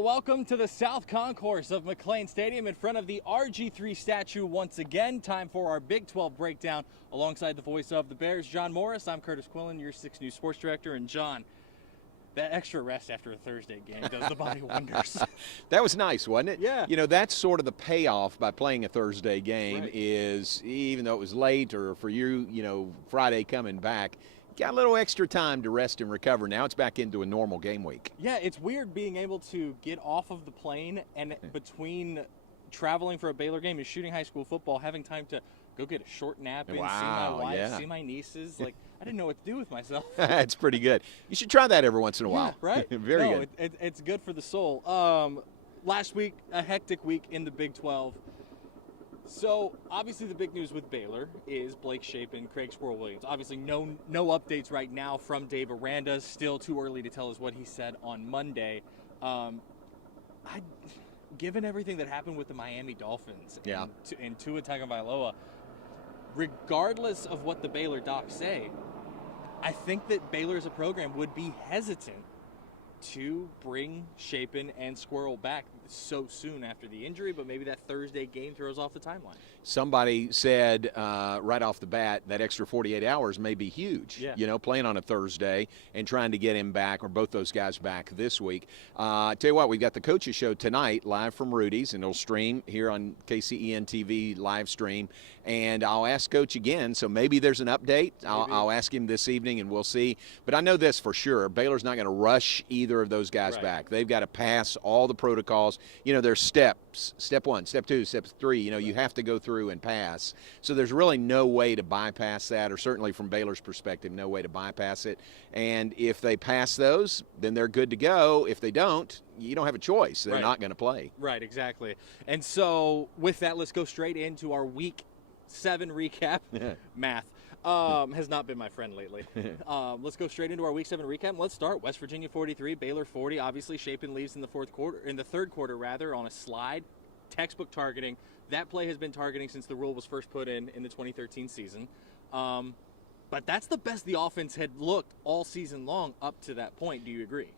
Welcome to the South Concourse of McLean Stadium in front of the RG3 statue once again. Time for our Big 12 breakdown alongside the voice of the Bears, John Morris. I'm Kurtis Quillin, your 6 News Sports Director. And John, that extra rest after a Thursday game does the body wonders. That was nice, wasn't it? Yeah. You know, that's sort of the payoff by playing a Thursday game Right. is, even though it was late or for you, Friday coming back, got a little extra time to rest and recover. Now it's back into a normal game week. Yeah, it's weird being able to get off of the plane and between traveling for a Baylor game and shooting high school football, having time to go get a short nap and see my wife, yeah. see my nieces. Like, I didn't know what to do with myself. That's pretty good. You should try that every once in a while. Yeah, right? Very good. It's good for the soul. Last week, a hectic week in the Big 12. So, obviously, the big news with Baylor is Blake Shapen, Craig Squirrel Williams. Obviously, no updates right now from Dave Aranda. Still too early to tell us what he said on Monday. Given everything that happened with the Miami Dolphins and Tua Tagovailoa, regardless of what the Baylor docs say, I think that Baylor as a program would be hesitant to bring Shapen and Squirrel back so soon after the injury, but maybe that Thursday game throws off the timeline. Somebody said right off the bat that extra 48 hours may be huge, playing on a Thursday and trying to get him back or both those guys back this week. Tell you what, we've got the Coaches Show tonight live from Rudy's, and it'll stream here on KCEN TV live stream. And I'll ask Coach again, so maybe there's an update. I'll ask him this evening, and we'll see. But I know this for sure. Baylor's not going to rush either of those guys back. They've got to pass all the protocols. There's steps, step 1, step 2, step 3. You have to go through and pass. So there's really no way to bypass that, or certainly from Baylor's perspective, no way to bypass it. And if they pass those, then they're good to go. If they don't, you don't have a choice. They're not going to play. Right, exactly. And so with that, let's go straight into our Week 7 recap. Math has not been my friend lately. Let's go straight into our Week 7 recap. Let's start. West Virginia 43, Baylor 40. Obviously, Shapen leaves in the third quarter on a slide. Textbook targeting. That play has been targeting since the rule was first put in the 2013 season. But that's the best the offense had looked all season long up to that point. Do you agree?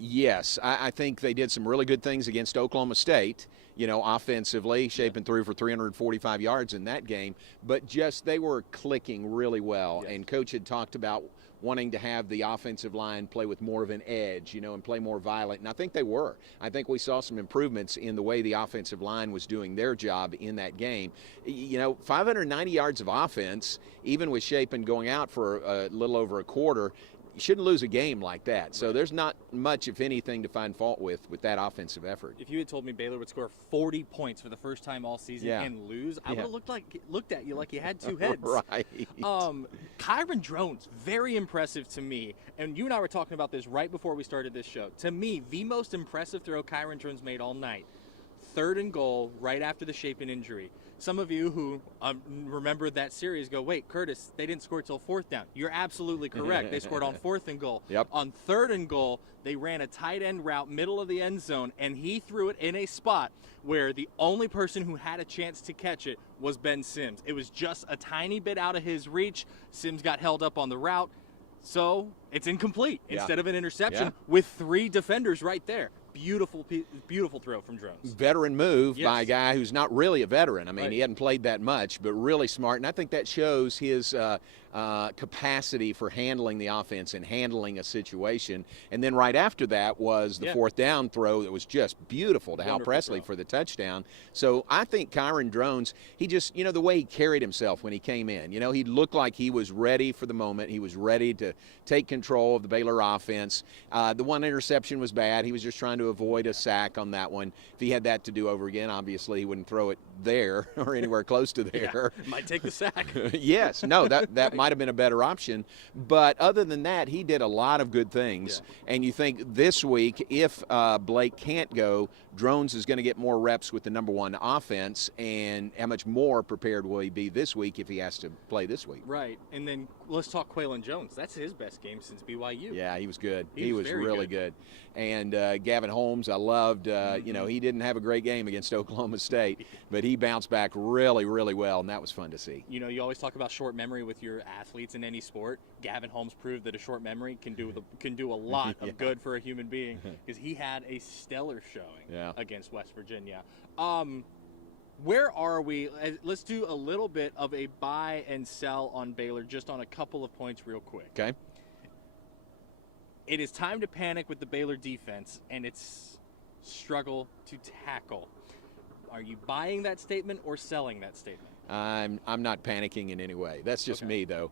Yes. I think they did some really good things against Oklahoma State, offensively. Shapen threw for 345 yards in that game. But just they were clicking really well. Yes. And Coach had talked about wanting to have the offensive line play with more of an edge, and play more violent. And I think they were. I think we saw some improvements in the way the offensive line was doing their job in that game. 590 yards of offense, even with Shapen going out for a little over a quarter, you shouldn't lose a game like that. So there's not much, if anything, to find fault with that offensive effort. If you had told me Baylor would score 40 points for the first time all season and lose, I would have looked at you like you had two heads. Right. Kyron Drones, very impressive to me. And you and I were talking about this right before we started this show. To me, the most impressive throw Kyron Drones made all night. 3rd and goal right after the Shapen injury. Some of you who remember that series go, wait, Kurtis, they didn't score till 4th down. You're absolutely correct. They scored on 4th and goal. Yep. On 3rd and goal, they ran a tight end route, middle of the end zone, and he threw it in a spot where the only person who had a chance to catch it was Ben Sims. It was just a tiny bit out of his reach. Sims got held up on the route, so it's incomplete instead of an interception with 3 defenders right there. Beautiful throw from Drones. Veteran move by a guy who's not really a veteran. I mean, he hadn't played that much, but really smart. And I think that shows his capacity for handling the offense and handling a situation. And then right after that was the 4th down throw that was just beautiful to Hal Presley for the touchdown. So I think Kyron Drones, he just, the way he carried himself when he came in, he looked like he was ready for the moment. He was ready to take control of the Baylor offense. The one interception was bad. He was just trying to avoid a sack on that one. If he had that to do over again, obviously he wouldn't throw it there or anywhere close to there. Might take the sack. Yes. No, that might have been a better option. But other than that, he did a lot of good things. Yeah. And you think this week, if Blake can't go, Drones is going to get more reps with the number 1 offense. And how much more prepared will he be this week if he has to play this week? Right. And then let's talk Waylon Jones. That's his best game since BYU. Yeah, he was good. He was really good. And Gavin Holmes, I loved. He didn't have a great game against Oklahoma State, but he bounced back really, really well, and that was fun to see. You always talk about short memory with your athletes in any sport, Gavin Holmes proved that a short memory can do a lot of good for a human being, because he had a stellar showing against West Virginia. Where are we? Let's do a little bit of a buy and sell on Baylor, just on a couple of points real quick. Okay. It is time to panic with the Baylor defense and its struggle to tackle. Are you buying that statement or selling that statement? I'm not panicking in any way. That's just me, though,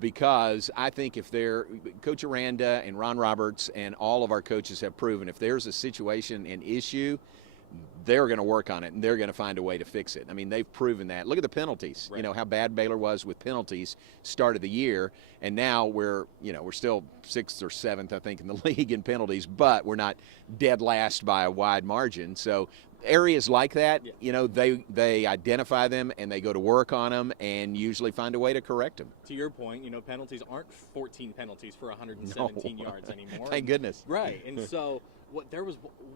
because I think if Coach Aranda and Ron Roberts and all of our coaches have proven, if there's a situation, an issue, they're going to work on it, and they're going to find a way to fix it. I mean, they've proven that. Look at the penalties. Right. You know, how bad Baylor was with penalties start of the year, and now we're still 6th or 7th, I think, in the league in penalties, but we're not dead last by a wide margin. So areas like that, they identify them and they go to work on them and usually find a way to correct them. To your point, penalties aren't 14 penalties for 117 yards anymore. Thank goodness. Right, and so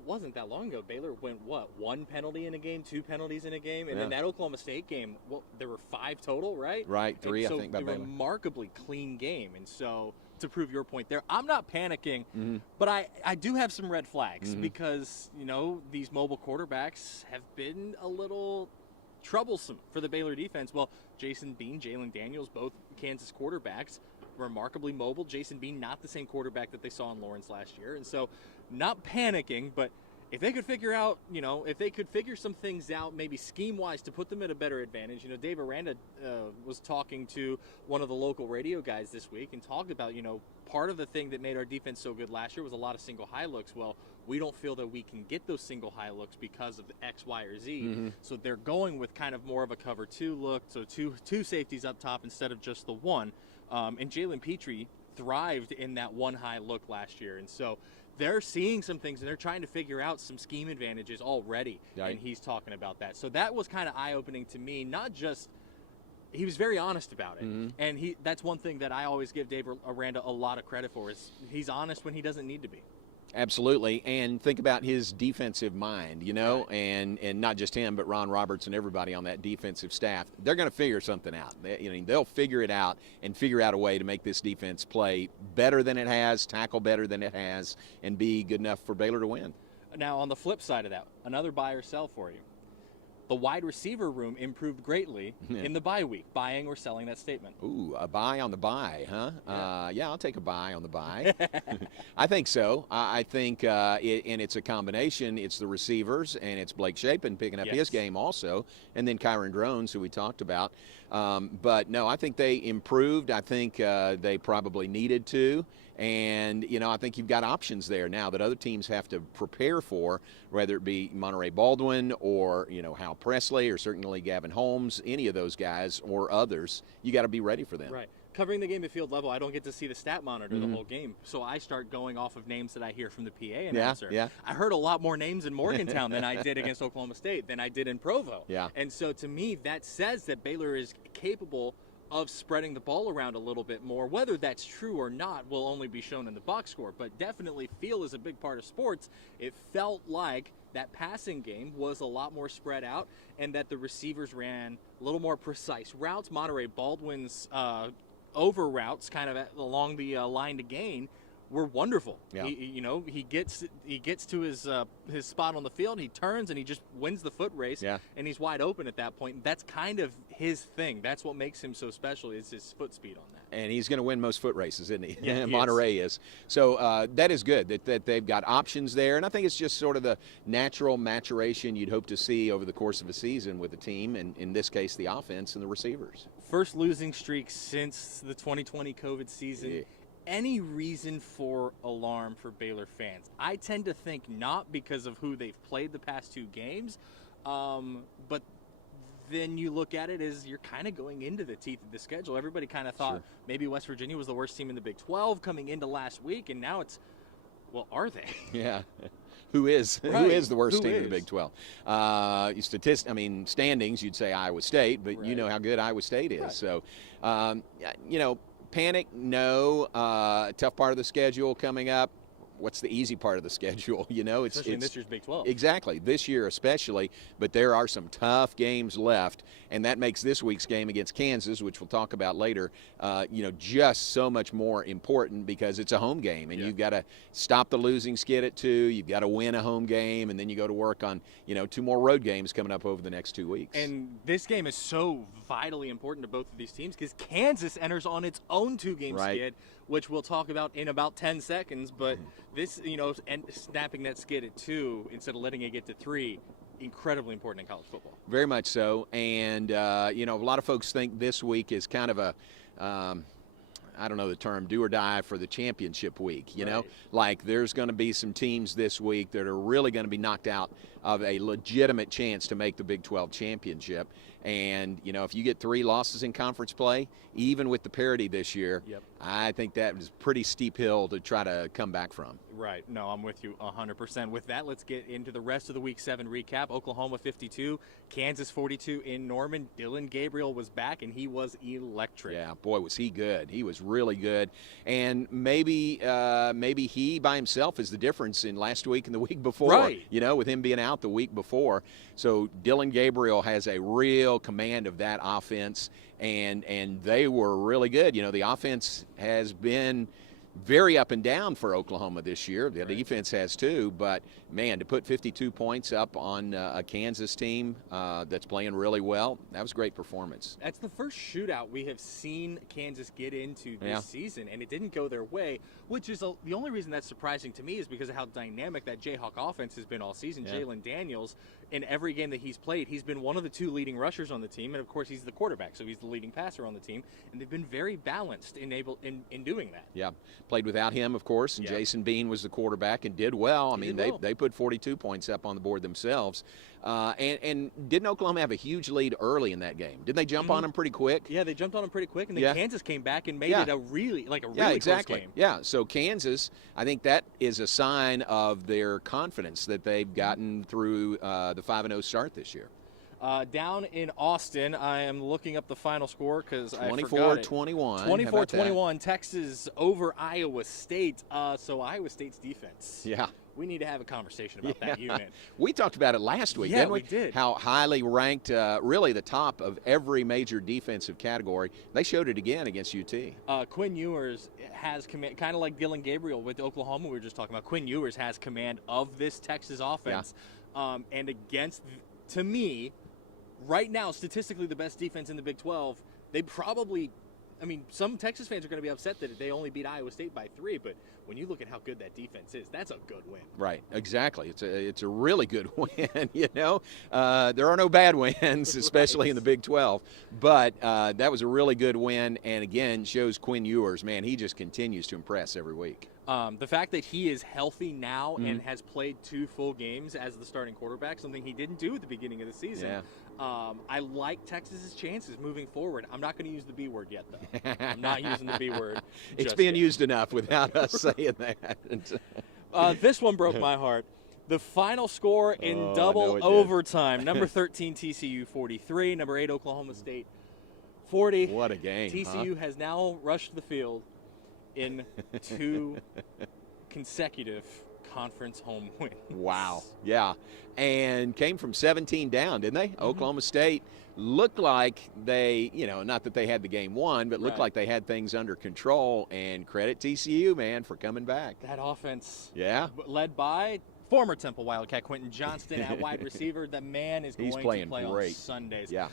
wasn't that long ago. Baylor went one penalty in a game, 2 penalties in a game, and then that Oklahoma State game, there were 5 total, right? Right, 3 I think by Baylor. So a remarkably clean game, and so to prove your point there, I'm not panicking, but I do have some red flags because these mobile quarterbacks have been a little troublesome for the Baylor defense. Well, Jason Bean, Jalen Daniels, both Kansas quarterbacks, remarkably mobile. Jason Bean, not the same quarterback that they saw in Lawrence last year, and so not panicking, but if they could figure out, if they could figure some things out, maybe scheme-wise, to put them at a better advantage. Dave Aranda was talking to one of the local radio guys this week and talked about, part of the thing that made our defense so good last year was a lot of single high looks. Well, we don't feel that we can get those single high looks because of the X, Y, or Z. So they're going with kind of more of a cover 2 look, so two safeties up top instead of just the one. And Jalen Petrie thrived in that one high look last year. And so they're seeing some things, and they're trying to figure out some scheme advantages already, and he's talking about that. So that was kind of eye-opening to me. Not just – he was very honest about it, and that's one thing that I always give Dave Aranda a lot of credit for, is he's honest when he doesn't need to be. Absolutely, and think about his defensive mind, and not just him, but Ron Roberts and everybody on that defensive staff. They're going to figure something out. They'll figure it out and figure out a way to make this defense play better than it has, tackle better than it has, and be good enough for Baylor to win. Now, on the flip side of that, another buy or sell for you. The wide receiver room improved greatly in the bye week. Buying or selling that statement? Ooh, a buy on the buy, huh? Yeah, I'll take a buy on the buy. I think so. I think, and it's a combination. It's the receivers, and it's Blake Shapen picking up his game also, and then Kyron Drones, who we talked about. But, no, I think they improved. I think they probably needed to. And, I think you've got options there now that other teams have to prepare for, whether it be Monterey Baldwin or, Hal Presley or certainly Gavin Holmes, any of those guys or others. You got to be ready for them. Right. Covering the game at field level, I don't get to see the stat monitor the whole game. So I start going off of names that I hear from the PA announcer. Yeah. I heard a lot more names in Morgantown than I did against Oklahoma State, than I did in Provo. Yeah. And so to me, that says that Baylor is capable of spreading the ball around a little bit more. Whether that's true or not will only be shown in the box score, but definitely feel is a big part of sports. It felt like that passing game was a lot more spread out, and that the receivers ran a little more precise routes. Monterey Baldwin's over routes kind of along the line to gain were wonderful. Yeah. He gets to his spot on the field, he turns, and he just wins the foot race, and he's wide open at that point. That's kind of his thing. That's what makes him so special, is his foot speed on that. And he's going to win most foot races, isn't he? Yeah, Monterey is. So that is good that they've got options there. And I think it's just sort of the natural maturation you'd hope to see over the course of a season with the team, and in this case, the offense and the receivers. First losing streak since the 2020 COVID season. Yeah. Any reason for alarm for Baylor fans? I tend to think not, because of who they've played the past 2 games, but then you look at it as you're kind of going into the teeth of the schedule. Everybody kind of thought maybe West Virginia was the worst team in the Big 12 coming into last week, and now it's, well, are they? Yeah. Who is the worst team in the Big 12? Standings, you'd say Iowa State, but you know how good Iowa State is. Right. So, panic, no. Tough part of the schedule coming up. what's the easy part of the schedule? You know, especially in this year's Big 12. Exactly, this year especially, but there are some tough games left, and that makes this week's game against Kansas, which we'll talk about later, just so much more important because it's a home game, and you've got to stop the losing skid at 2, you've got to win a home game, and then you go to work on, 2 more road games coming up over the next 2 weeks. And this game is so vitally important to both of these teams because Kansas enters on its own 2-game skid, which we'll talk about in about 10 seconds. But this, and snapping that skid at 2 instead of letting it get to 3, incredibly important in college football. Very much so. And, a lot of folks think this week is kind of a I don't know the term, do or die for the championship week, you know? Like there's going to be some teams this week that are really going to be knocked out of a legitimate chance to make the Big 12 championship. And, if you get 3 losses in conference play, even with the parity this year, I think that is a pretty steep hill to try to come back from. Right. No, I'm with you 100%. With that, let's get into the rest of the Week 7 recap. Oklahoma 52, Kansas 42 in Norman. Dillon Gabriel was back, and he was electric. Yeah, boy, was he good. He was really good. And maybe he by himself is the difference in last week and the week before, with him being out the week before. So Dillon Gabriel has a real command of that offense, and they were really good. The offense has been very up and down for Oklahoma this year. The defense has too, but man, to put 52 points up on a Kansas team that's playing really well, that was a great performance. That's the first shootout we have seen Kansas get into this season, and it didn't go their way, which is the only reason that's surprising to me is because of how dynamic that Jayhawk offense has been all season. Jalen Daniels, in every game that he's played, he's been one of the 2 leading rushers on the team, and of course he's the quarterback, so he's the leading passer on the team, and they've been very balanced in doing that. Yeah, played without him, of course, and Jason Bean was the quarterback and did well. They put 42 points up on the board themselves. And didn't Oklahoma have a huge lead early in that game? Didn't they jump on them pretty quick? Yeah, they jumped on them pretty quick, and then Kansas came back and made it a really close game. Yeah, so Kansas, I think that is a sign of their confidence that they've gotten through the 5-0 start this year. Down in Austin, I am looking up the final score because I forgot it. 24-21. 24-21, Texas over Iowa State. So Iowa State's defense. Yeah. We need to have a conversation about that unit. We talked about it last week, didn't we? Yeah, we did. How highly ranked, really the top of every major defensive category. They showed it again against UT. Quinn Ewers has command, kind of like Dillon Gabriel with Oklahoma we were just talking about. Quinn Ewers has command of this Texas offense. Yeah. And against, to me, right now, statistically the best defense in the Big 12, they probably – some Texas fans are going to be upset that they only beat Iowa State by 3, but when you look at how good that defense is, that's a good win. Right, exactly. It's a really good win, There are no bad wins, especially in the Big 12, but that was a really good win, and again, shows Quinn Ewers, man, he just continues to impress every week. The fact that he is healthy now and has played 2 full games as the starting quarterback, something he didn't do at the beginning of the season. Yeah. I like Texas's chances moving forward. I'm not going to use the B word yet, though. I'm not using the B word. It's being used enough without us saying that. This one broke my heart. The final score in double overtime. Number 13, TCU 43. Number 8, Oklahoma State 40. What a game. TCU has now rushed the field in 2 consecutive conference home wins. Wow. Yeah. And came from 17 down, didn't they? Oklahoma State looked like they, not that they had the game won, but looked like they had things under control. And credit TCU, man, for coming back. That offense. Yeah. Led by former Temple Wildcat Quentin Johnston at wide receiver. The man is going to play great on Sundays. Yeah.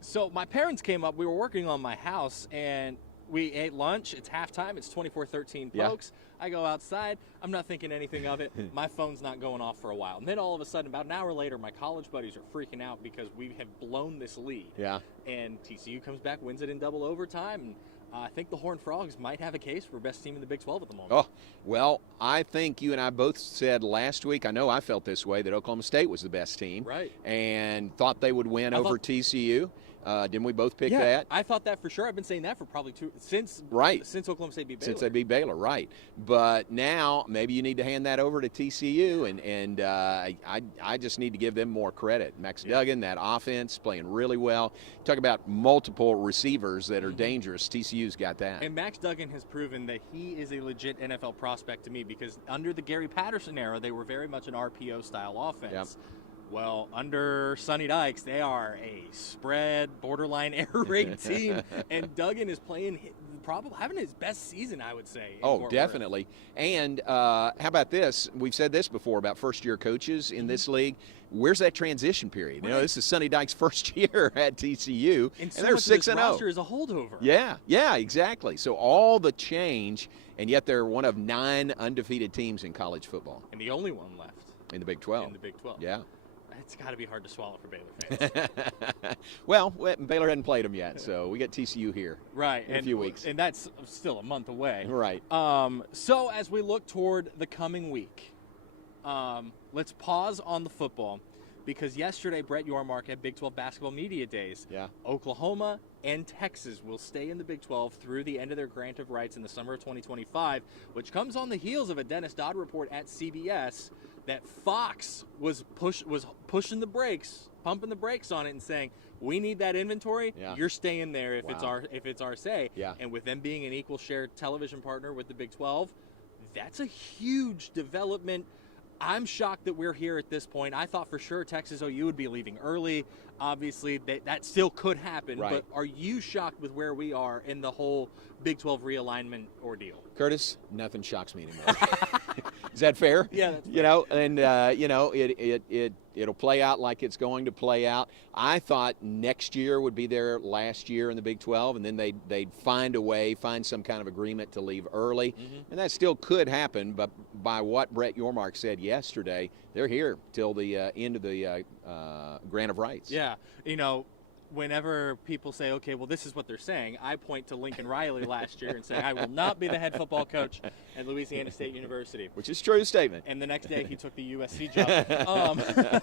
So my parents came up. We were working on my house, and we ate lunch. It's halftime. It's 24-13, folks. I go outside. I'm not thinking anything of it. My phone's not going off for a while. And then all of a sudden, about an hour later, my college buddies are freaking out because we have blown this lead. Yeah. And TCU comes back, wins it in double overtime. And I think the Horned Frogs might have a case for best team in the Big 12 at the moment. Oh, well, I think you and I both said last week, I know I felt this way, that Oklahoma State was the best team. Right. And thought they would win over TCU. Didn't we both pick yeah, that? I thought that for sure. I've been saying that for probably since Oklahoma State beat Baylor. Since they beat Baylor, right. But now maybe you need to hand that over to TCU, and I just need to give them more credit. Max Duggan, that offense, playing really well. Talk about multiple receivers that are dangerous. TCU's got that. And Max Duggan has proven that he is a legit NFL prospect to me, because under the Gary Patterson era, they were very much an RPO-style offense. Yep. Well, under Sonny Dykes, they are a spread, borderline air raid team, and Duggan is playing, probably having his best season, I would say. Oh, definitely. And how about this? We've said this before about first-year coaches in this league. Where's that transition period? You know, this is Sonny Dykes' first year at TCU, and so they're 6-0. The roster is a holdover. Yeah, exactly. So all the change, and yet they're one of 9 undefeated teams in college football. And the only one left. In the Big 12. In the Big 12. Yeah. It's got to be hard to swallow for Baylor fans. Well, Baylor hadn't played them yet, so we got TCU here in a few weeks. And that's still a month away. Right. So as we look toward the coming week, let's pause on the football, because yesterday Brett Yormark had Big 12 basketball media days. Yeah. Oklahoma and Texas will stay in the Big 12 through the end of their grant of rights in the summer of 2025, which comes on the heels of a Dennis Dodd report at CBS that Fox was pushing the brakes, pumping the brakes on it, and saying, we need that inventory. Yeah. You're staying there if it's our say. Yeah. And with them being an equal share television partner with the Big 12, that's a huge development. I'm shocked that we're here at this point. I thought for sure Texas OU would be leaving early. Obviously, that still could happen. Right. But are you shocked with where we are in the whole Big 12 realignment ordeal? Curtis, nothing shocks me anymore. Is that fair? Yeah. That's fair. You know, and it'll play out like it's going to play out. I thought next year would be their last year in the Big 12, and then they'd find a way, find some kind of agreement to leave early, and that still could happen. But by what Brett Yormark said yesterday, they're here till the end of the grant of rights. Yeah, you know, whenever people say, okay, well, this is what they're saying, I point to Lincoln Riley last year and say, I will not be the head football coach at Louisiana State University. Which is a true statement. And the next day he took the USC job.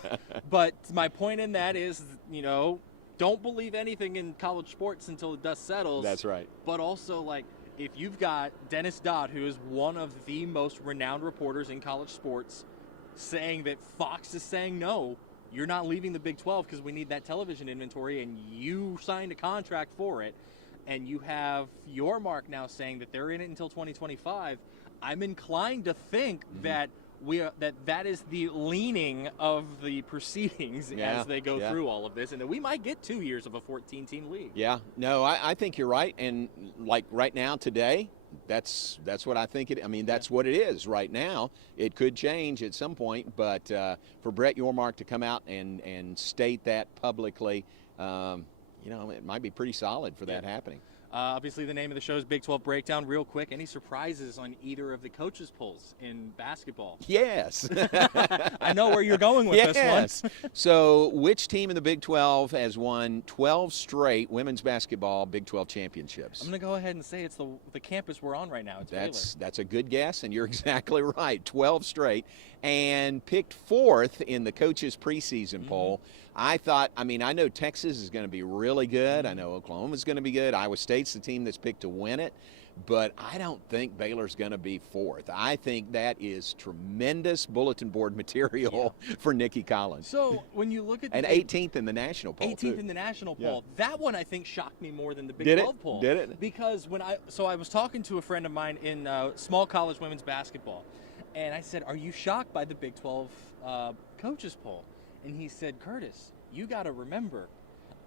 But my point in that is, you know, don't believe anything in college sports until the dust settles. That's right. But also, like, if you've got Dennis Dodd, who is one of the most renowned reporters in college sports, saying that Fox is saying no, you're not leaving the Big 12 because we need that television inventory, and you signed a contract for it, and you have Yormark now saying that they're in it until 2025, I'm inclined to think that that is the leaning of the proceedings as they go through all of this, and that we might get 2 years of a 14-team league. Yeah, no, I think you're right, and like right now today, that's what I think it. I mean, that's what it is right now. It could change at some point, but for Brett Yormark to come out and state that publicly, you know, it might be pretty solid for that happening. Obviously, the name of the show is Big 12 Breakdown. Real quick, any surprises on either of the coaches' polls in basketball? Yes. I know where you're going with this one. So, which team in the Big 12 has won 12 straight women's basketball Big 12 championships? I'm going to go ahead and say it's the campus we're on right now. It's Baylor. That's a good guess, and you're exactly right. 12 straight. And picked 4th in the coaches' preseason poll. I know Texas is going to be really good. I know Oklahoma's going to be good. Iowa State's the team that's picked to win it. But I don't think Baylor's going to be 4th. I think that is tremendous bulletin board material for Nikki Collins. So when you look at and 18th in the national poll. 18th in the national poll. That one I think shocked me more than the Big 12 poll. Did it? Because I was talking to a friend of mine in small college women's basketball, and I said, "Are you shocked by the Big 12 coaches poll?" And he said, "Curtis, you got to remember,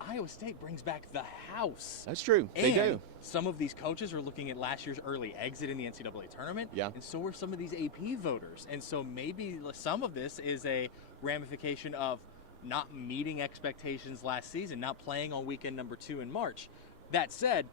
Iowa State brings back the house." That's true. They do. Some of these coaches are looking at last year's early exit in the NCAA tournament. Yeah. And so are some of these AP voters. And so maybe some of this is a ramification of not meeting expectations last season, not playing on weekend number 2 in March. That said,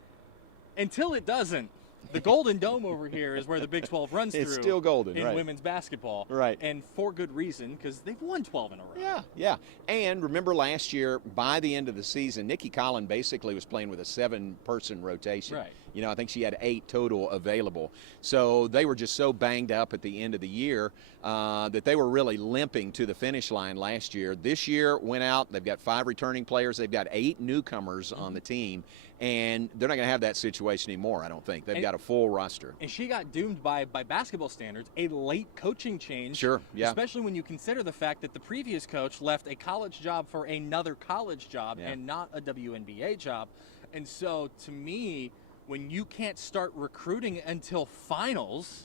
until it doesn't, the Golden Dome over here is where the Big 12 runs through. It's still golden, in women's basketball. Right. And for good reason, because they've won 12 in a row. Yeah. And remember last year, by the end of the season, Nikki Collins basically was playing with a 7-person rotation. Right. I think she had 8 total available. So they were just so banged up at the end of the year that they were really limping to the finish line last year. This year went out. They've got 5 returning players. They've got 8 newcomers on the team. And they're not going to have that situation anymore, I don't think. They've got a full roster. And she got doomed by basketball standards, a late coaching change. Sure, yeah. Especially when you consider the fact that the previous coach left a college job for another college job and not a WNBA job. And so, to me, when you can't start recruiting until finals,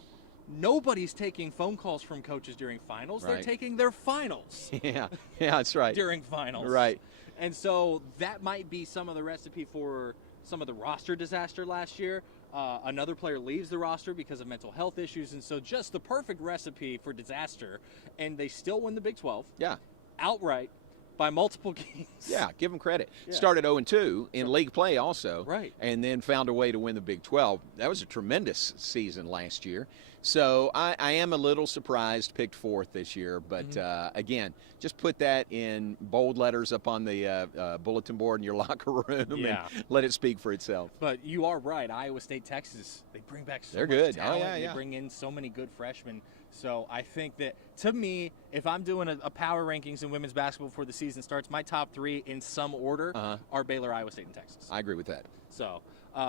nobody's taking phone calls from coaches during finals. Right. They're taking their finals. Yeah, that's right. During finals. Right. And so that might be some of the recipe for some of the roster disaster last year. Another player leaves the roster because of mental health issues, and so just the perfect recipe for disaster. And they still win the Big 12. Yeah. Outright by multiple games. Yeah, give them credit. Yeah. Started 0-2 in league play also. Right. And then found a way to win the Big 12. That was a tremendous season last year. So I am a little surprised, picked 4th this year. But, again, just put that in bold letters up on the bulletin board in your locker room and let it speak for itself. But you are right. Iowa State, Texas, they bring back so They're much good. talent. Oh, yeah, yeah. They bring in so many good freshmen. So I think that, to me, if I'm doing a power rankings in women's basketball before the season starts, my top 3 in some order are Baylor, Iowa State, and Texas. I agree with that. So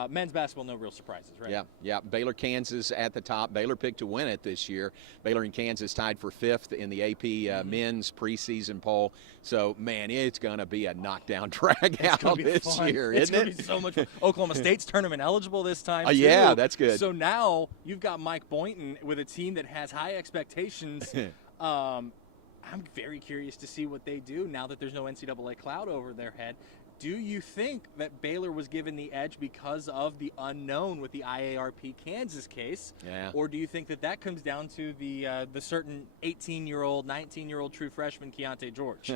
men's basketball, no real surprises, right? Yeah. Baylor, Kansas at the top. Baylor picked to win it this year. Baylor and Kansas tied for 5th in the AP men's preseason poll. So, man, it's going to be a knockdown drag out this year, isn't it? It's going to be so much fun. Oklahoma State's tournament eligible this time, too. Yeah, that's good. So now you've got Mike Boynton with a team that has high expectations. I'm very curious to see what they do now that there's no NCAA cloud over their head. Do you think that Baylor was given the edge because of the unknown with the IARP Kansas case? Yeah. Or do you think that comes down to the certain 18-year-old, 19-year-old true freshman Keontae George?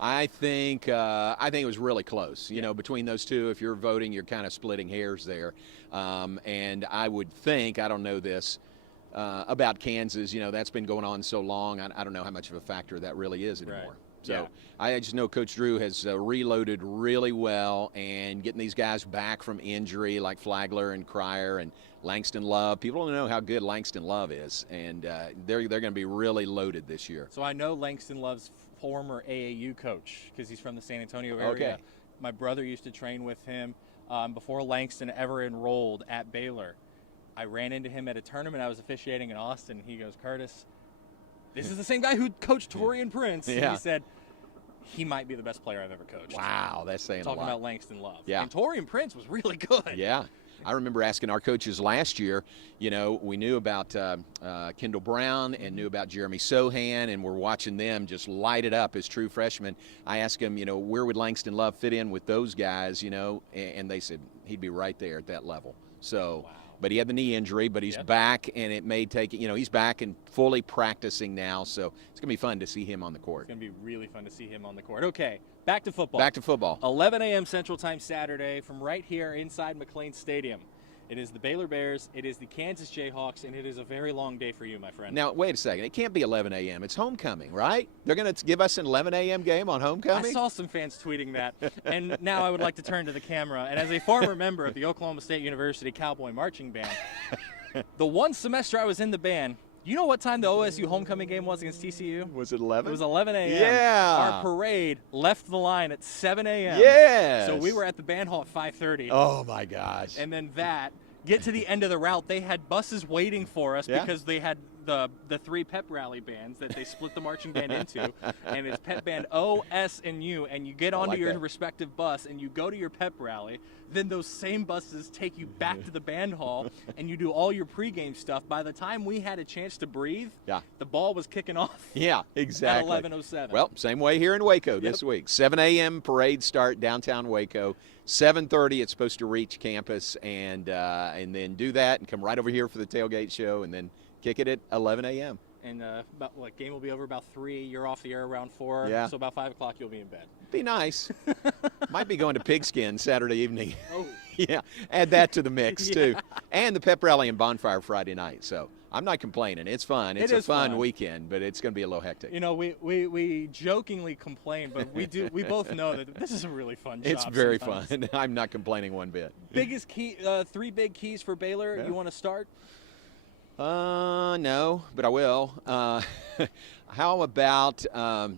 I think it was really close. You know, between those two, if you're voting, you're kind of splitting hairs there. And I would think, I don't know this, about Kansas, that's been going on so long. I don't know how much of a factor that really is anymore. Right. So I just know Coach Drew has reloaded really well, and getting these guys back from injury like Flagler and Cryer and Langston Love. People don't know how good Langston Love is, and they're going to be really loaded this year. So I know Langston Love's former AAU coach because he's from the San Antonio area. Okay. My brother used to train with him before Langston ever enrolled at Baylor. I ran into him at a tournament I was officiating in Austin. He goes, "Curtis, this is the same guy who coached Torian Prince." Yeah. And he said, he might be the best player I've ever coached. Wow, that's saying Talking a lot. about Langston Love. Yeah. And Torian Prince was really good. Yeah. I remember asking our coaches last year, we knew about Kendall Brown and knew about Jeremy Sohan, and we're watching them just light it up as true freshmen. I asked them, where would Langston Love fit in with those guys, and they said he'd be right there at that level. So, Wow. But he had the knee injury, but he's back, and it may take, he's back and fully practicing now, so it's going to be fun to see him on the court. It's going to be really fun to see him on the court. Okay, back to football. 11 a.m. Central Time Saturday from right here inside McLean Stadium. It is the Baylor Bears, it is the Kansas Jayhawks, and it is a very long day for you, my friend. Now, wait a second. It can't be 11 a.m. It's homecoming, right? They're going to give us an 11 a.m. game on homecoming? I saw some fans tweeting that. And now I would like to turn to the camera. And as a former member of the Oklahoma State University Cowboy Marching Band, the one semester I was in the band, you know what time the OSU homecoming game was against TCU? Was it 11? It was 11 a.m. Yeah. Our parade left the line at 7 a.m. Yes. So we were at the band hall at 5:30. Oh, my gosh. And then get to the end of the route, they had buses waiting for us because they had the 3 pep rally bands that they split the marching band into, and it's pep band O, S, and U, and you get onto your respective bus and you go to your pep rally. Then those same buses take you back to the band hall, and you do all your pregame stuff. By the time we had a chance to breathe, the ball was kicking off. Yeah, exactly. At 11:07. Well, same way here in Waco this week. 7 a.m. parade start downtown Waco. 7:30 it's supposed to reach campus, and then do that and come right over here for the tailgate show, and then kick it at 11 a.m. And game will be over about 3. You're off the air around 4. Yeah. So about 5 o'clock you'll be in bed. Be nice. Might be going to Pigskin Saturday evening. Oh. Yeah, add that to the mix too. And the pep rally and bonfire Friday night. So I'm not complaining. It's fun. It's It a is fun fun. weekend, but it's going to be a little hectic. You know, we jokingly complain, but we both know that this is a really fun job. It's very sometimes. fun. I'm not complaining one bit. Biggest key, 3 big keys for Baylor. Yeah. You want to start? No, but I will. How about, I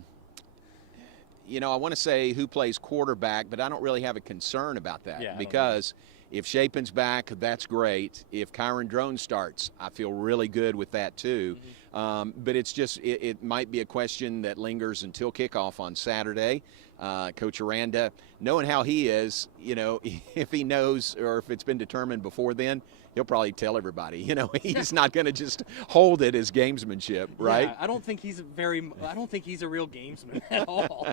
want to say who plays quarterback, but I don't really have a concern about that because if Shapen's back, that's great. If Kyron Drone starts, I feel really good with that too. Mm-hmm. But it's just, it might be a question that lingers until kickoff on Saturday. Coach Aranda, knowing how he is, if he knows or if it's been determined before then, he'll probably tell everybody. He's not going to just hold it as gamesmanship, right? Yeah, I don't think he's a real gamesman at all.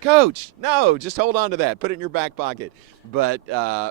Coach, no, just hold on to that. Put it in your back pocket. But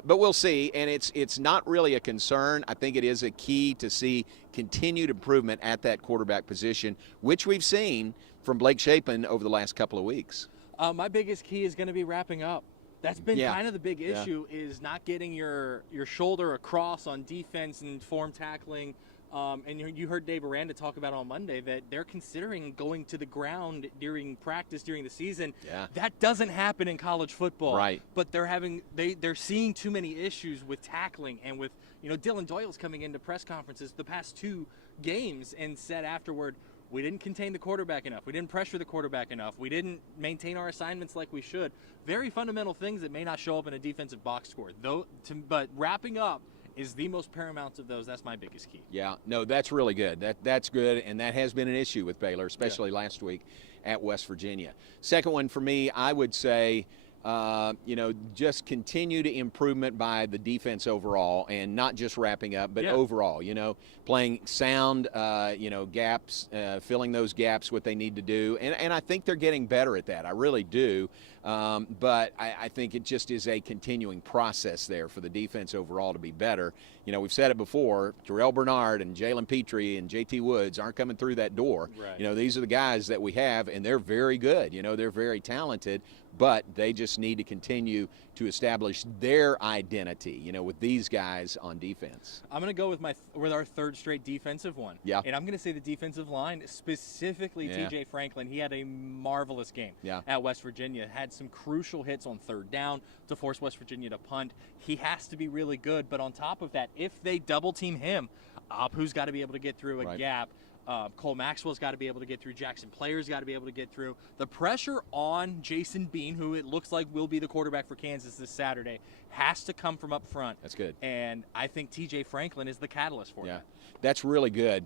we'll see, and it's not really a concern. I think it is a key to see continued improvement at that quarterback position, which we've seen from Blake Shapen over the last couple of weeks. My biggest key is going to be wrapping up. That's been kind of the big issue is not getting your shoulder across on defense and form tackling. And you heard Dave Aranda talk about on Monday that they're considering going to the ground during practice during the season. Yeah. That doesn't happen in college football. Right. But they're seeing too many issues with tackling and with Dylan Doyle's coming into press conferences the past 2 games and said afterward, we didn't contain the quarterback enough. We didn't pressure the quarterback enough. We didn't maintain our assignments like we should. Very fundamental things that may not show up in a defensive box score. But wrapping up is the most paramount of those. That's my biggest key. Yeah, no, that's really good. That's good, and that has been an issue with Baylor, especially last week at West Virginia. Second one for me, I would say, just continued improvement by the defense overall, and not just wrapping up, but overall, playing sound, gaps, filling those gaps, what they need to do. And I think they're getting better at that. I really do. But I think it just is a continuing process there for the defense overall to be better. We've said it before, Terrell Bernard and Jalen Petrie and JT Woods aren't coming through that door. Right. These are the guys that we have, and they're very good. They're very talented, but they just need to continue to establish their identity, with these guys on defense. I'm going to go with our third straight defensive one. Yeah. And I'm going to say the defensive line, specifically TJ Franklin. He had a marvelous game at West Virginia. Had some crucial hits on 3rd down to force West Virginia to punt. He has to be really good. But on top of that, if they double team him, Apu's got to be able to get through a gap. Cole Maxwell's got to be able to get through. Jackson Player's got to be able to get through. The pressure on Jason Bean, who it looks like will be the quarterback for Kansas this Saturday, has to come from up front. That's good. And I think TJ Franklin is the catalyst for that. That's really good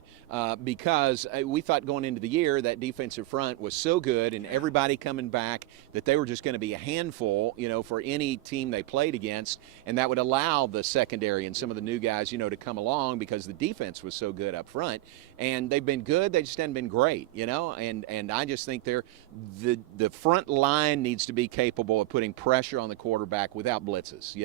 because we thought going into the year that defensive front was so good and everybody coming back that they were just going to be a handful, for any team they played against, and that would allow the secondary and some of the new guys, to come along because the defense was so good up front. And they've been good, they just haven't been great, and I just think the front line needs to be capable of putting pressure on the quarterback without blitzes,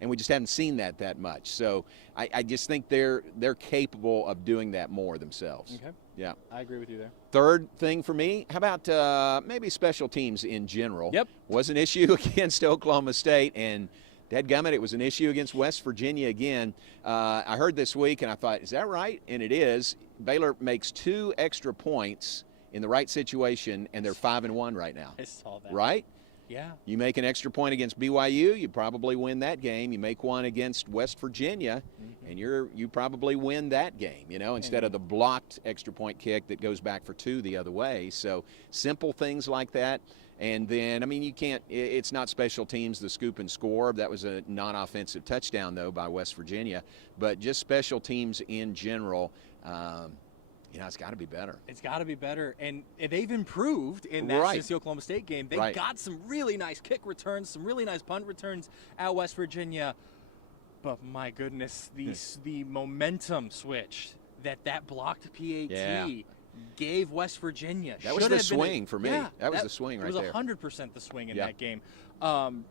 and we just haven't seen that much. So I just think they're capable of doing that more themselves. Okay. Yeah. I agree with you there. Third thing for me, how about maybe special teams in general? Yep. Was an issue against Oklahoma State, and dadgummit, it was an issue against West Virginia again. I heard this week, and I thought, is that right? And it is. Baylor makes 2 extra points in the right situation, and they're 5-1 right now. I saw that. Right? Yeah. You make an extra point against BYU, you probably win that game. You make one against West Virginia, and you probably win that game, instead of the blocked extra point kick that goes back for 2 the other way. So simple things like that. And then, you can't, it's not special teams, the scoop and score. That was a non-offensive touchdown, though, by West Virginia. But just special teams in general, it's got to be better. It's got to be better. And they've improved in that since the Oklahoma State game. They got some really nice kick returns, some really nice punt returns at West Virginia. But my goodness, the momentum switch that blocked PAT gave West Virginia. That was the swing for me. Yeah, that was the swing right there. It was 100% the swing in that game. John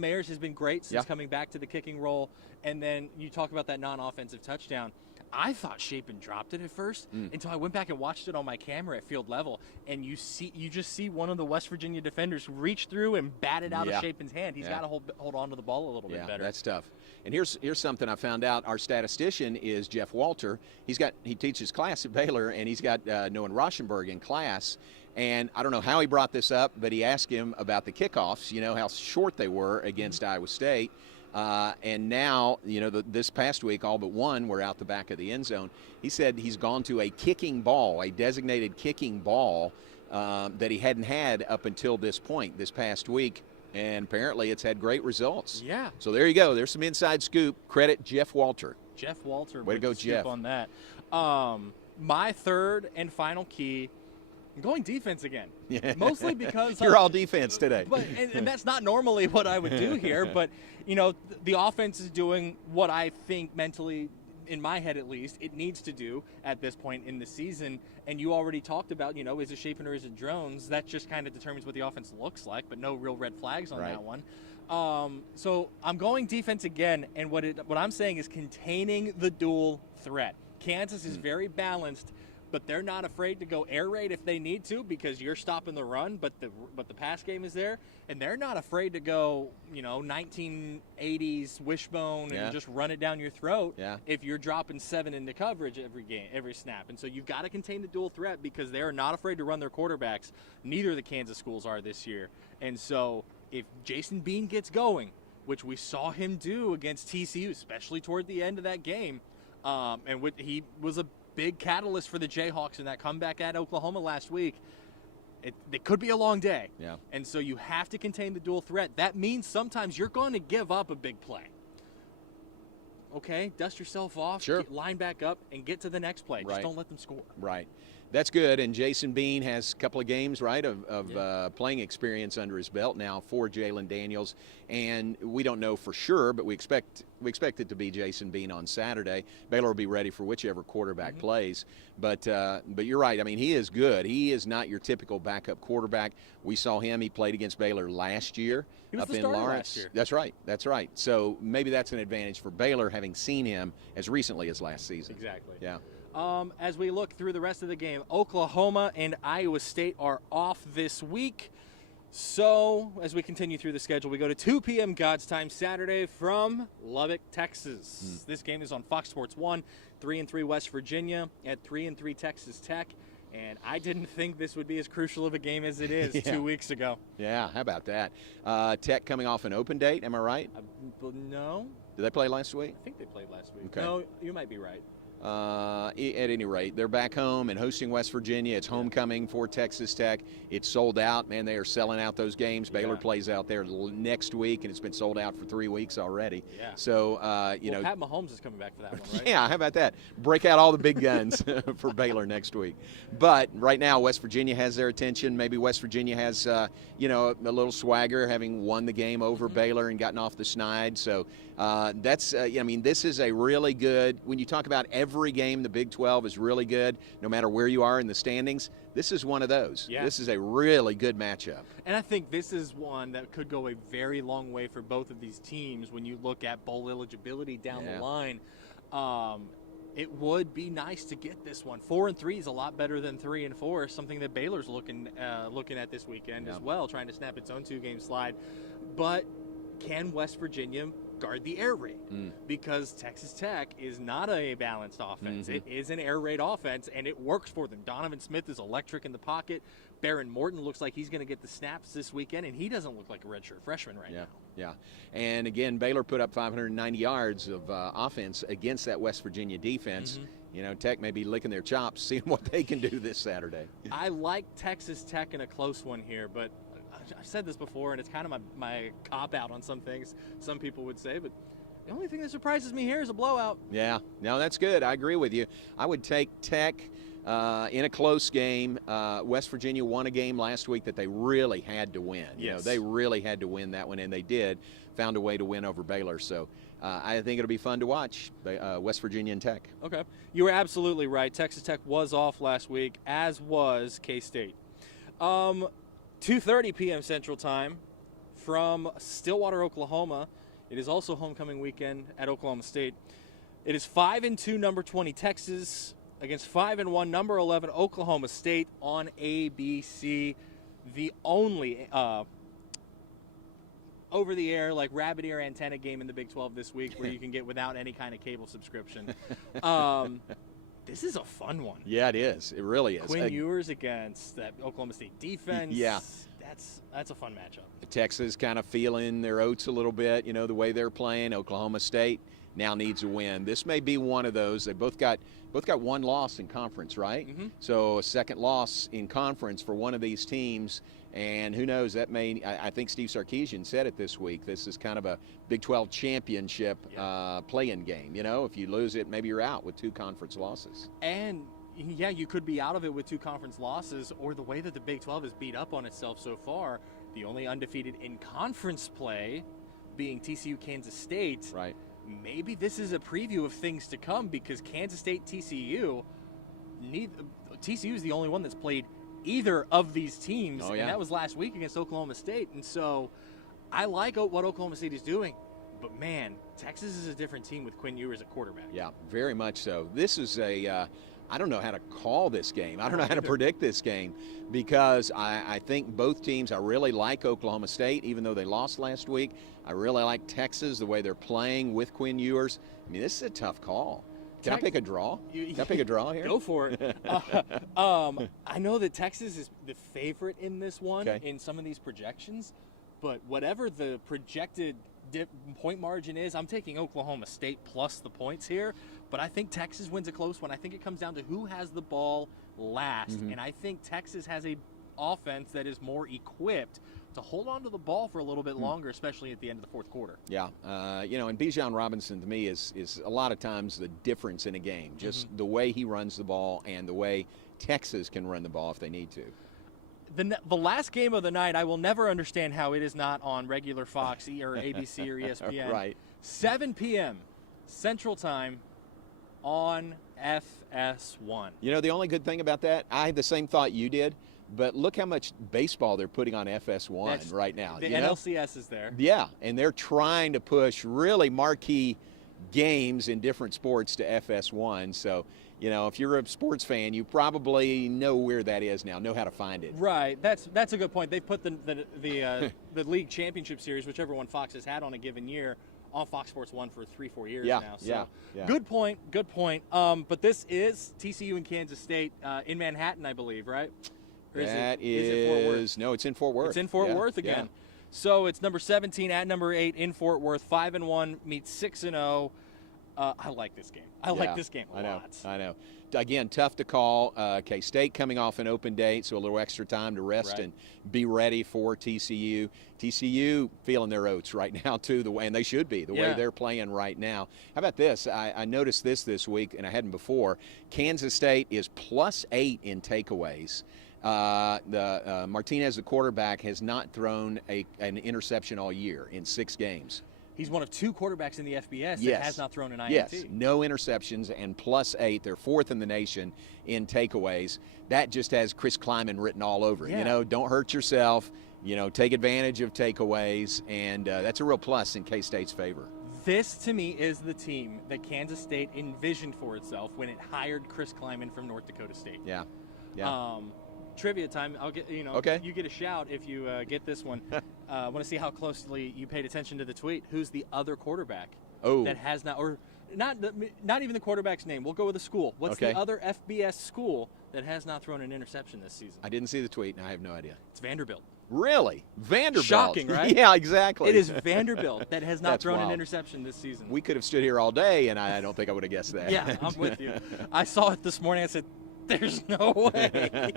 Mayers has been great since coming back to the kicking role. And then you talk about that non-offensive touchdown. I thought Shapen dropped it at first until I went back and watched it on my camera at field level, and you just see one of the West Virginia defenders reach through and bat it out of Shapen's hand. He's got to hold on to the ball a little bit better. That's tough. And here's something I found out. Our statistician is Jeff Walter. He teaches class at Baylor, and he's got Noah Rauschenberg in class. And I don't know how he brought this up, but he asked him about the kickoffs, how short they were against Iowa State. And now, this past week, all but one were out the back of the end zone. He said he's gone to a kicking ball, a designated kicking ball that he hadn't had up until this point, this past week. And apparently it's had great results. Yeah. So there you go. There's some inside scoop. Credit Jeff Walter. Jeff Walter. Way to go, Jeff. On that. My third and final key, I'm going defense again. Mostly because you're all defense today. But and that's not normally what I would do here. But the offense is doing what I think mentally, in my head at least, it needs to do at this point in the season. And you already talked about, is it Shapen or is it Jones? That just kind of determines what the offense looks like, but no real red flags on that one. So I'm going defense again, and what I'm saying is containing the dual threat. Kansas is very balanced, but they're not afraid to go air raid if they need to because you're stopping the run, but the pass game is there, and they're not afraid to go 1980s wishbone and just run it down your throat if you're dropping 7 into coverage every snap. And so you've got to contain the dual threat because they are not afraid to run their quarterbacks. Neither of the Kansas schools are this year. And so if Jason Bean gets going, which we saw him do against TCU, especially toward the end of that game, he was a big catalyst for the Jayhawks in that comeback at Oklahoma last week. It could be a long day. Yeah. And so you have to contain the dual threat. That means sometimes you're going to give up a big play. Okay, dust yourself off, line back up, and get to the next play. Just don't let them score. Right. That's good. And Jason Bean has a couple of games, of playing experience under his belt now for Jalen Daniels. And we don't know for sure, but we expect it to be Jason Bean on Saturday. Baylor will be ready for whichever quarterback plays. But you're right. I mean, he is good. He is not your typical backup quarterback. We saw him. He played against Baylor last year up in Lawrence. That's right. That's right. So maybe that's an advantage for Baylor, having seen him as recently as last season. Exactly. Yeah. As we look through the rest of the game, Oklahoma and Iowa State are off this week. So as we continue through the schedule, we go to 2 p.m. God's time Saturday from Lubbock, Texas. This game is on Fox Sports 1, 3-3 West Virginia at 3-3 Texas Tech. And I didn't think this would be as crucial of a game as it is 2 weeks ago. Yeah, how about that? Tech coming off an open date, am I right? No. Did they play last week? I think they played last week. Okay. No, you might be right. At any rate, they're back home and hosting West Virginia. It's homecoming for Texas Tech. It's sold out. Man, they are selling out those games. Baylor plays out there next week, and it's been sold out for 3 weeks already. Yeah. So, Pat Mahomes is coming back for that one, right? Yeah, how about that? Break out all the big guns for Baylor next week. But right now, West Virginia has their attention. Maybe West Virginia has, a little swagger, having won the game over Baylor and gotten off the snide. So this is a really good, when you talk about every game, the Big 12 is really good, no matter where you are in the standings. This is one of those. Yeah. This is a really good matchup. And I think this is one that could go a very long way for both of these teams when you look at bowl eligibility down the line. It would be nice to get this one. 4-3 is a lot better than 3-4, something that Baylor's looking at this weekend as well, trying to snap its own 2-game slide. But can West Virginia guard the air raid? Because Texas Tech is not a balanced offense. It is an air raid offense, and it works for them. Donovan Smith is electric in the pocket. Barron Morton looks like he's going to get the snaps this weekend, and he doesn't look like a redshirt freshman now. Yeah, and again, Baylor put up 590 yards of offense against that West Virginia defense. Tech may be licking their chops, seeing what they can do this Saturday. I like Texas Tech in a close one here, but I've said this before, and it's kind of my cop-out on some things, some people would say, but the only thing that surprises me here is a blowout. Yeah, no, that's good. I agree with you. I would take Tech in a close game. West Virginia won a game last week that they really had to win. Yes. They really had to win that one, and they did. Found a way to win over Baylor. So I think it'll be fun to watch, West Virginia and Tech. Okay. You were absolutely right. Texas Tech was off last week, as was K-State. 2:30 p.m. Central Time from Stillwater, Oklahoma. It is also homecoming weekend at Oklahoma State. It is 5-2, number 20 Texas against 5-1, number 11 Oklahoma State on ABC. The only over-the-air, like rabbit-ear antenna game in the Big 12 this week where you can get without any kind of cable subscription. This is a fun one. Yeah, it is. It really is. Quinn Ewers against that Oklahoma State defense. Yeah. That's a fun matchup. Texas kind of feeling their oats a little bit, the way they're playing. Oklahoma State now needs a win. This may be one of those. They both got one loss in conference, right? Mm-hmm. So a second loss in conference for one of these teams. And who knows, that may, I think Steve Sarkisian said it this week, this is kind of a Big 12 championship play-in game. If you lose it, maybe you're out with 2 conference losses. And, yeah, you could be out of it with 2 conference losses, or the way that the Big 12 has beat up on itself so far, the only undefeated in conference play being TCU Kansas State. Right. Maybe this is a preview of things to come, because Kansas State TCU is the only one that's played either of these teams, and that was last week against Oklahoma State. And so I like what Oklahoma State is doing, but man, Texas is a different team with Quinn Ewers at quarterback. Yeah, very much so. This is I don't know how to call this game. I don't know how to predict this game, because I think both teams, I really like Oklahoma State, even though they lost last week. I really like Texas, the way they're playing with Quinn Ewers. I mean, this is a tough call. Can I pick a draw? Can I pick a draw here? Go for it. I know that Texas is the favorite in this one in some of these projections, but whatever the projected point margin is, I'm taking Oklahoma State plus the points here. But I think Texas wins a close one. I think it comes down to who has the ball last, and I think Texas has a offense that is more equipped to hold on to the ball for a little bit longer, especially at the end of the fourth quarter. Yeah, and Bijan Robinson to me is a lot of times the difference in a game, just the way he runs the ball and the way Texas can run the ball if they need to. The last game of the night, I will never understand how it is not on regular Fox or ABC or ESPN. Right. 7 p.m. Central Time on FS1. The only good thing about that, I had the same thought you did. But look how much baseball they're putting on FS1 right now. The NLCS is there. Yeah, and they're trying to push really marquee games in different sports to FS1. So, if you're a sports fan, you probably know where that is now, know how to find it. Right. That's a good point. They've put the league championship series, whichever one Fox has had on a given year, on Fox Sports 1 for 3-4 years now. So good point. But this is TCU and Kansas State in Manhattan, I believe, right? Is it Fort Worth? No, it's in Fort Worth. It's in Fort Worth again. Yeah. So it's number 17 at number 8 in Fort Worth. 5-1 meets 6-0. I like this game. I like this game a lot. I know. Again, tough to call. K-State coming off an open date, so a little extra time to rest and be ready for TCU. TCU feeling their oats right now, too, and they should be, the way they're playing right now. How about this? I noticed this week, and I hadn't before. Kansas State is +8 in takeaways. Martinez, the quarterback, has not thrown an interception all year in 6 games. He's one of 2 quarterbacks in the FBS that has not thrown an INT. Yes, no interceptions and +8. They're 4th in the nation in takeaways. That just has Chris Kleiman written all over it. Don't hurt yourself. Take advantage of takeaways, and that's a real plus in K-State's favor. This, to me, is the team that Kansas State envisioned for itself when it hired Chris Kleiman from North Dakota State. Yeah. Trivia time. I'll get you get a shout if you get this one. I want to see how closely you paid attention to the tweet. Who's the other quarterback that has not, or not even the quarterback's name? We'll go with the school. What's the other FBS school that has not thrown an interception this season? I didn't see the tweet, and I have no idea. It's Vanderbilt. Really? Vanderbilt. Shocking, right? Yeah, exactly. It is Vanderbilt that has not thrown an interception this season. We could have stood here all day, and I don't think I would have guessed that. Yeah, I'm with you. I saw it this morning. I said, there's no way.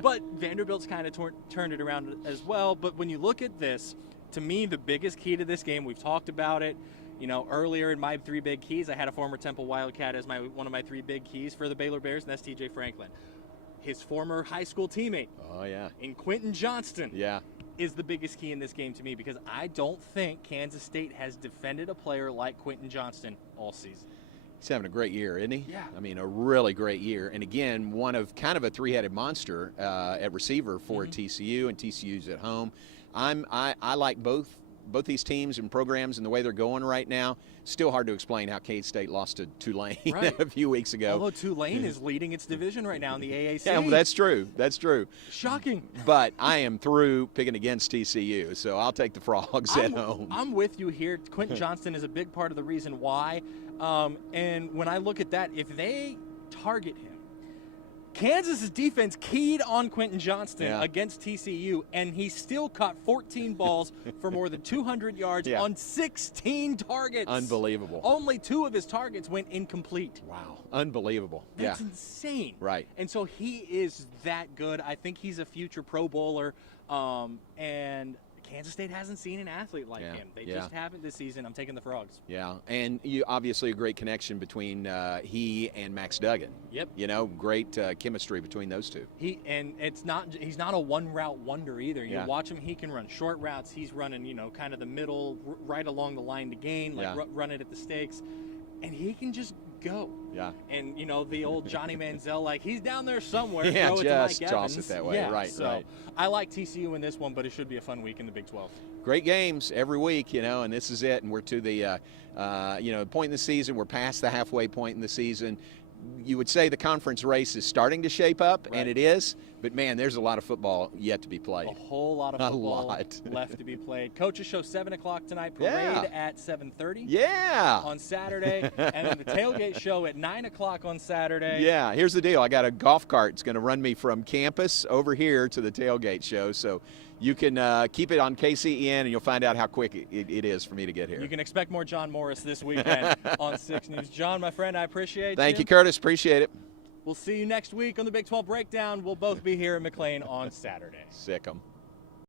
But Vanderbilt's kind of turned it around as well. But when you look at this, to me, the biggest key to this game, we've talked about it. Earlier in my 3 big keys, I had a former Temple Wildcat as one of my 3 big keys for the Baylor Bears, and that's TJ Franklin. His former high school teammate in Quentin Johnston is the biggest key in this game to me, because I don't think Kansas State has defended a player like Quentin Johnston all season. He's having a great year, isn't he? Yeah. I mean, a really great year. And again, one of kind of a 3-headed monster at receiver for TCU, and TCU's at home. I like both both these teams and programs and the way they're going right now, still hard to explain how K-State lost to Tulane a few weeks ago. Although Tulane is leading its division right now in the AAC. Yeah, well, that's true. That's true. Shocking. But I am through picking against TCU, so I'll take the Frogs at home. I'm with you here. Quentin Johnston is a big part of the reason why. And when I look at that, if they target him, Kansas's defense keyed on Quentin Johnston against TCU, and he still caught 14 balls for more than 200 yards on 16 targets. Unbelievable. Only 2 of his targets went incomplete. Wow. Unbelievable. That's insane. Right. And so he is that good. I think he's a future Pro Bowler, and Kansas State hasn't seen an athlete like him. They just haven't this season. I'm taking the Frogs. Yeah, and you obviously a great connection between he and Max Duggan. Yep. You know, great chemistry between those two. He's not a one-route wonder either. You watch him, he can run short routes. He's running, kind of the middle, right along the line to gain, run it at the stakes. And he can just go. Yeah. And, the old Johnny Manziel, he's down there somewhere. Yeah, throw it just to Mike toss Evans. it that way. Yeah, right, so right. I like TCU in this one, but it should be a fun week in the Big 12. Great games every week, and this is it. And we're to the, point in the season. We're past the halfway point in the season. You would say the conference race is starting to shape up, and it is. But, man, there's a lot of football yet to be played. A whole lot of football left to be played. Coaches show 7 o'clock tonight. Parade at 7:30 on Saturday. And then the tailgate show at 9 o'clock on Saturday. Yeah, here's the deal. I got a golf cart. It's going to run me from campus over here to the tailgate show. So you can keep it on KCEN, and you'll find out how quick it is for me to get here. You can expect more John Morris this weekend on 6 News. John, my friend, I appreciate you. Thank you, Curtis. Appreciate it. We'll see you next week on the Big 12 Breakdown. We'll both be here in McLean on Saturday. Sick 'em.